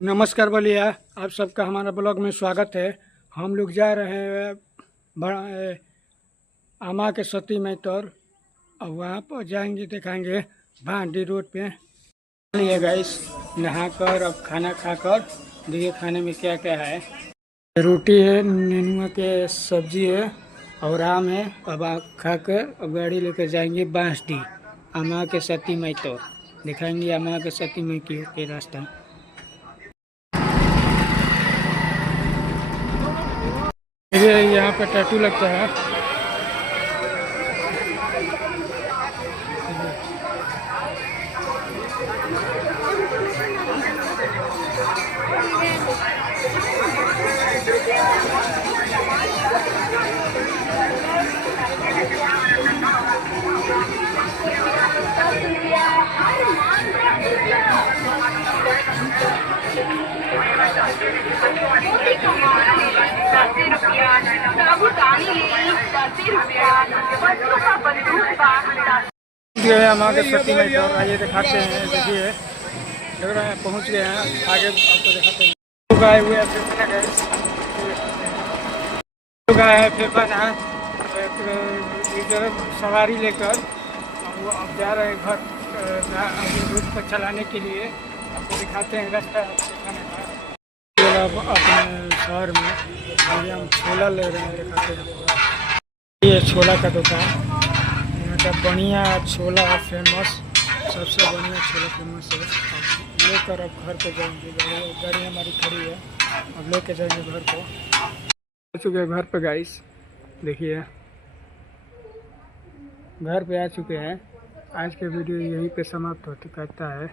नमस्कार बलिया, आप सबका हमारा ब्लॉग में स्वागत है। हम लोग जा रहे हैं आमा के सती में तौर। अब वहाँ पर जाएंगे, दिखाएंगे भांडी रोड पे। लिए गाइस, नहाकर अब खाना खाकर देखिए खाने में क्या क्या है। रोटी है, नेनुआ के सब्जी है और आम है। अब आप खा कर अब गाड़ी लेकर जाएंगे बांसडी आमा के सती में तौर। दिखाएंगे आमा के सती में के रास्ता। ये यहाँ पे टैटू लगता है। माँ के सती में तौर आइए दिखाते हैं। देखिए लग रहा है पहुँच गए हैं, आगे आपको दिखाते हैं। लोग आए हुए हैं, फेफन है इधर सवारी लेकर वो अब जा रहे हैं घर रोड पर चलाने के लिए। आपको दिखाते हैं रास्ता दिखाने का। अपने शहर में हम छोला ले रहे हैं, दिखाते हैं। ये छोला का दुकान, यहाँ का बढ़िया छोला फेमस, सबसे बढ़िया छोला फेमस है। अब लेकर अब घर पे जाएंगे। गाड़ी हमारी खड़ी है, अब लेके जाएंगे घर को। आ चुके हैं घर पे गाइस, देखिए घर पे आ चुके हैं। आज के वीडियो यहीं पे समाप्त होता है।